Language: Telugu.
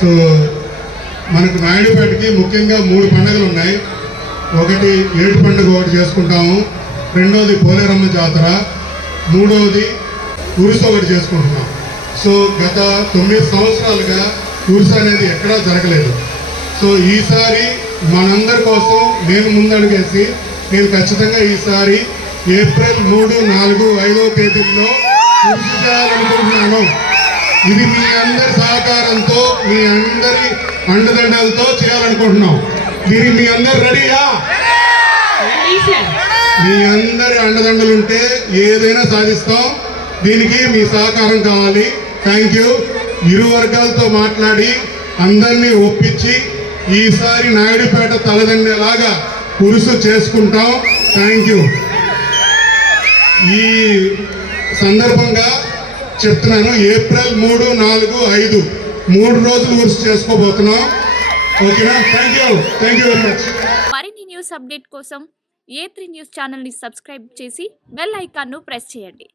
సో మనకు నాయుడుపేటకి ముఖ్యంగా 3 పండుగలు ఉన్నాయి. ఒకటి ఏడు పండుగ ఒకటి చేసుకుంటాము, రెండోది పోలేరమ్మ జాతర, మూడవది ఉరుసు ఒకటి చేసుకుంటున్నాం. సో గత 9 సంవత్సరాలుగా ఉరుసు అనేది ఎక్కడా జరగలేదు. సో ఈసారి మనందరి కోసం నేను ముందడుగేసి నేను ఖచ్చితంగా ఈసారి ఏప్రిల్ 3, 4, 5వ తేదీల్లో ఉరుసు చేయాలనుకుంటున్నాను. ఇది మీ అందరి సహకారంతో, మీ అందరి అండదండలతో చేయాలనుకుంటున్నాం. దీనికి మీ అందరు రెడీయా? మీ అందరి అండదండలుంటే ఏదైనా సాధిస్తాం. దీనికి మీ సహకారం కావాలి. Thank you. ఇరు వర్గాలతో మాట్లాడి అందరినీ ఒప్పించి ఈసారి నాయుడుపేట తలదండేలాగా ఉరుసు చేసుకుంటాం. Thank you. ఈ సందర్భంగా చెప్తున్నాను, ఏప్రిల్ 3, 4, 5 3 రోజులు ఉరుసు చేసుకోబోతున్నాం. ఓకేనా? Thank you very much. మరిన్ని న్యూస్ అప్డేట్ కోసం A3 న్యూస్ ఛానల్ని సబ్స్క్రైబ్ చేసి బెల్ ఐకాన్ను ప్రెస్ చేయండి.